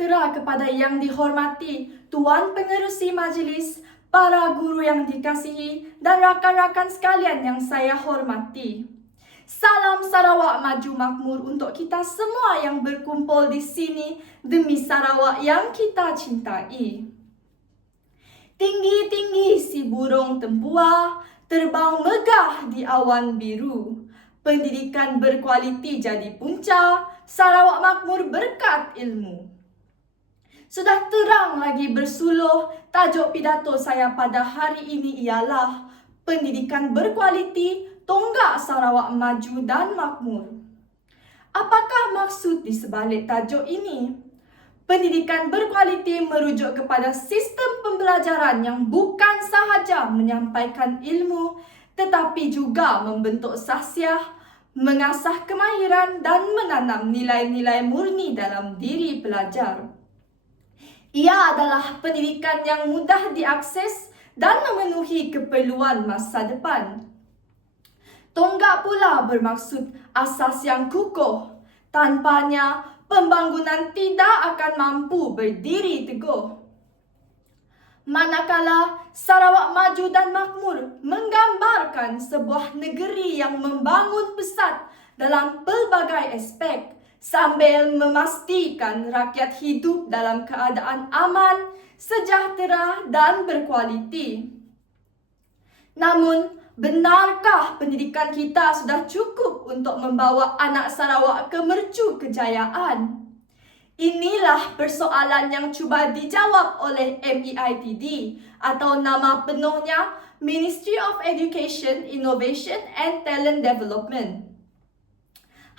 sejahtera kepada yang dihormati Tuan Pengerusi Majlis, para guru yang dikasihi dan rakan-rakan sekalian yang saya hormati. Salam Sarawak Maju Makmur untuk kita semua yang berkumpul di sini demi Sarawak yang kita cintai. Tinggi-tinggi si burung tempua terbang megah di awan biru. Pendidikan berkualiti jadi punca, Sarawak makmur berkat ilmu. Sudah terang lagi bersuluh, tajuk pidato saya pada hari ini ialah Pendidikan berkualiti, tonggak Sarawak maju dan makmur. Apakah maksud di sebalik tajuk ini? Pendidikan berkualiti merujuk kepada sistem pembelajaran yang bukan sahaja menyampaikan ilmu tetapi juga membentuk sahsiah, mengasah kemahiran dan menanam nilai-nilai murni dalam diri pelajar. Ia adalah pendidikan yang mudah diakses dan memenuhi keperluan masa depan. Tonggak pula bermaksud asas yang kukuh. Tanpanya, pembangunan tidak akan mampu berdiri teguh. Manakala Sarawak maju dan makmur menggambarkan sebuah negeri yang membangun pesat dalam pelbagai aspek, sambil memastikan rakyat hidup dalam keadaan aman, sejahtera dan berkualiti. Namun, benarkah pendidikan kita sudah cukup untuk membawa anak Sarawak ke mercu kejayaan? Inilah persoalan yang cuba dijawab oleh MEITD atau nama penuhnya Ministry of Education, Innovation and Talent Development.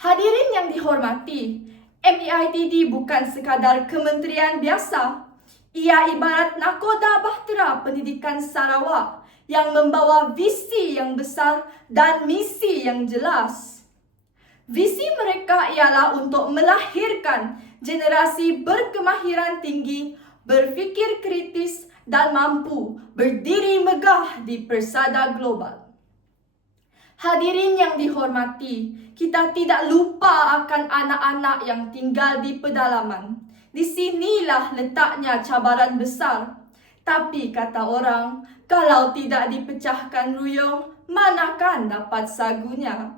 Hadirin yang dihormati, MEITD bukan sekadar kementerian biasa. Ia ibarat nakoda bahtera pendidikan Sarawak yang membawa visi yang besar dan misi yang jelas. Visi mereka ialah untuk melahirkan generasi berkemahiran tinggi, berfikir kritis dan mampu berdiri megah di persada global. Hadirin yang dihormati, kita tidak lupa akan anak-anak yang tinggal di pedalaman. Di sinilah letaknya cabaran besar. Tapi kata orang, kalau tidak dipecahkan ruyung, manakan dapat sagunya?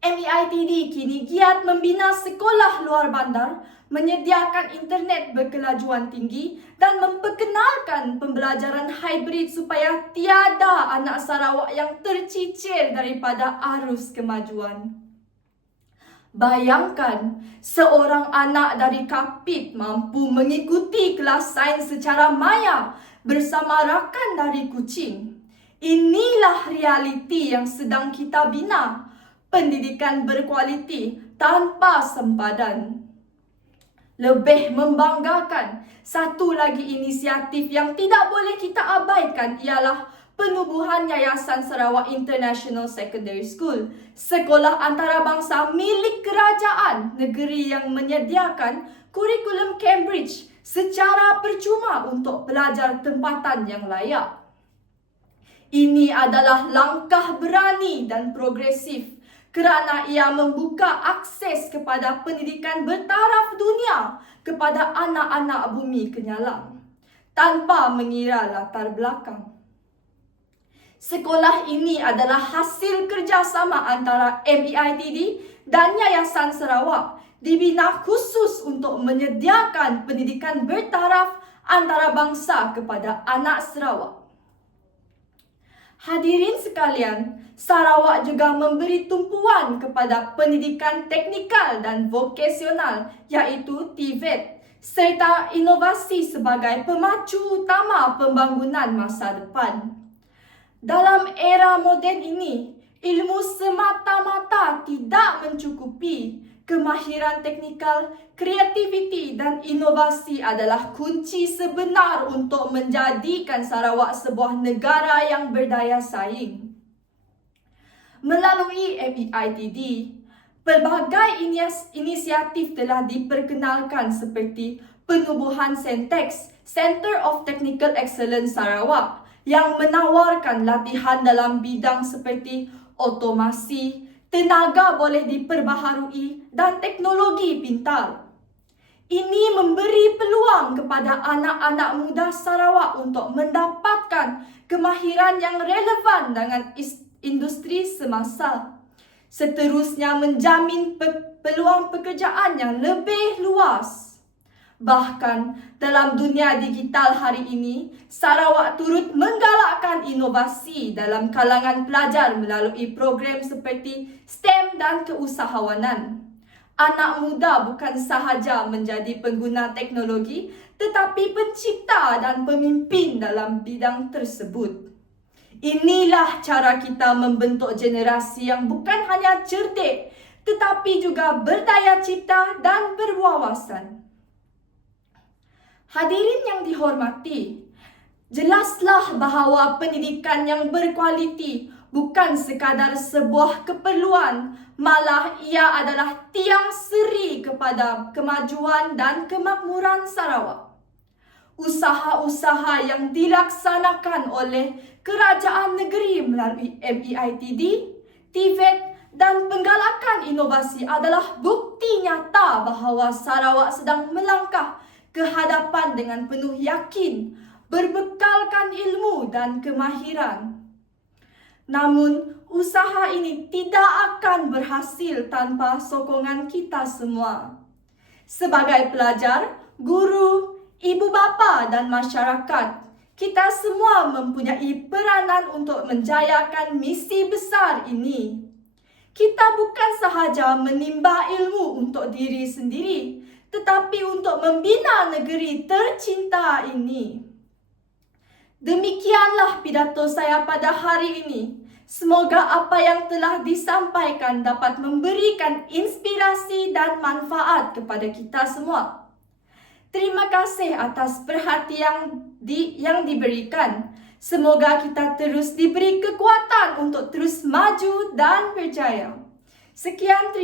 MEITD kini giat membina sekolah luar bandar, menyediakan internet berkelajuan tinggi dan memperkenalkan pembelajaran hybrid supaya tiada anak Sarawak yang tercicir daripada arus kemajuan. Bayangkan, seorang anak dari Kapit mampu mengikuti kelas sains secara maya bersama rakan dari Kuching. Inilah realiti yang sedang kita bina pendidikan berkualiti tanpa sempadan. Lebih membanggakan, satu lagi inisiatif yang tidak boleh kita abaikan ialah penubuhan Yayasan Sarawak International Secondary School, sekolah antarabangsa milik kerajaan negeri yang menyediakan kurikulum Cambridge secara percuma untuk pelajar tempatan yang layak. Ini adalah langkah berani dan progresif kerana ia membuka akses kepada pendidikan bertaraf dunia kepada anak-anak bumi kenyalang tanpa mengira latar belakang. Sekolah ini adalah hasil kerjasama antara MEITD dan Yayasan Sarawak dibina khusus untuk menyediakan pendidikan bertaraf antara bangsa kepada anak Sarawak. Hadirin sekalian, Sarawak juga memberi tumpuan kepada pendidikan teknikal dan vokasional iaitu TVET serta inovasi sebagai pemacu utama pembangunan masa depan. Dalam era moden ini, ilmu semata-mata tidak mencukupi kemahiran teknikal, kreativiti dan inovasi adalah kunci sebenar untuk menjadikan Sarawak sebuah negara yang berdaya saing. Melalui MEITD, pelbagai inisiatif telah diperkenalkan seperti penubuhan Sentex, Center of Technical Excellence Sarawak yang menawarkan latihan dalam bidang seperti otomasi, tenaga boleh diperbaharui dan teknologi pintar. Ini memberi peluang kepada anak-anak muda Sarawak untuk mendapatkan kemahiran yang relevan dengan industri semasa. Seterusnya menjamin pe- peluang pekerjaan yang lebih luas. Bahkan dalam dunia digital hari ini, Sarawak turut menggalakkan inovasi dalam kalangan pelajar melalui program seperti STEM dan keusahawanan. Anak muda bukan sahaja menjadi pengguna teknologi, tetapi pencipta dan pemimpin dalam bidang tersebut. Inilah cara kita membentuk generasi yang bukan hanya cerdik, tetapi juga berdaya cipta dan berwawasan. Hadirin yang dihormati, jelaslah bahawa pendidikan yang berkualiti bukan sekadar sebuah keperluan, malah ia adalah tiang seri kepada kemajuan dan kemakmuran Sarawak. Usaha-usaha yang dilaksanakan oleh kerajaan negeri melalui MEITD, TVET dan penggalakan inovasi adalah bukti nyata bahawa Sarawak sedang melangkah ke hadapan dengan penuh yakin, berbekalkan ilmu dan kemahiran. Namun, usaha ini tidak akan berhasil tanpa sokongan kita semua. Sebagai pelajar, guru, ibu bapa dan masyarakat, kita semua mempunyai peranan untuk menjayakan misi besar ini. Kita bukan sahaja menimba ilmu untuk diri sendiri, tetapi untuk membina negeri tercinta ini. Demikianlah pidato saya pada hari ini. Semoga apa yang telah disampaikan dapat memberikan inspirasi dan manfaat kepada kita semua. Terima kasih atas perhatian di, yang diberikan. Semoga kita terus diberi kekuatan untuk terus maju dan berjaya. Sekian terima